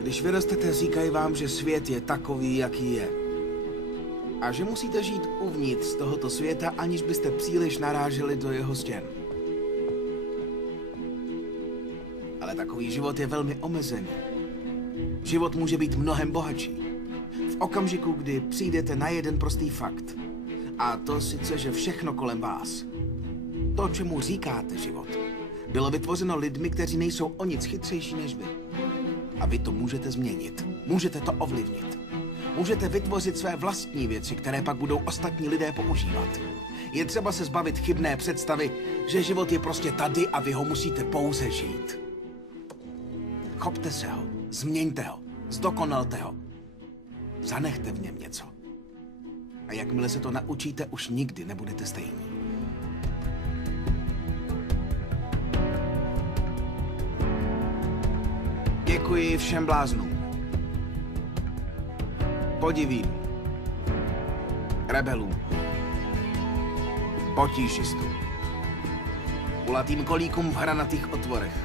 Když vyrostete, říkají vám, že svět je takový, jaký je. A že musíte žít uvnitř tohoto světa, aniž byste příliš naráželi do jeho stěn. Ale takový život je velmi omezený. Život může být mnohem bohatší. V okamžiku, kdy přijdete na jeden prostý fakt. A to sice, že všechno kolem vás, to, čemu říkáte život, bylo vytvořeno lidmi, kteří nejsou o nic chytřejší než vy. A vy to můžete změnit. Můžete to ovlivnit. Můžete vytvořit své vlastní věci, které pak budou ostatní lidé používat. Je třeba se zbavit chybné představy, že život je prostě tady a vy ho musíte pouze žít. Chopte se ho, změňte ho, zdokonalte ho. Zanechte v něm něco. A jakmile se to naučíte, už nikdy nebudete stejní. Děkuji všem bláznům. Podivím. Rebelům. Potížistům. Kulatým kolíkům v hranatých otvorech.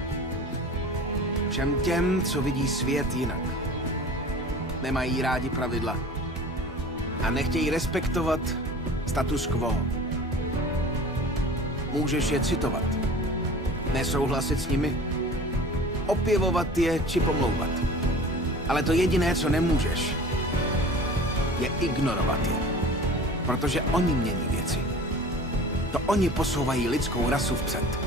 Všem těm, co vidí svět jinak. Nemají rádi pravidla. A nechtějí respektovat status quo. Můžeš je citovat. Nesouhlasit s nimi. Opěvovat je či pomlouvat. Ale to jediné, co nemůžeš, je ignorovat je. Protože oni mění věci. To oni posouvají lidskou rasu vpřed.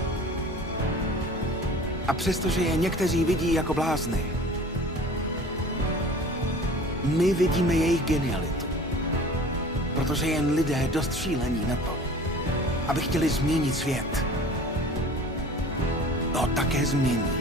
A přestože je někteří vidí jako blázny, my vidíme jejich genialitu. Protože jen lidé dost šílení na to, aby chtěli změnit svět, ho také změní.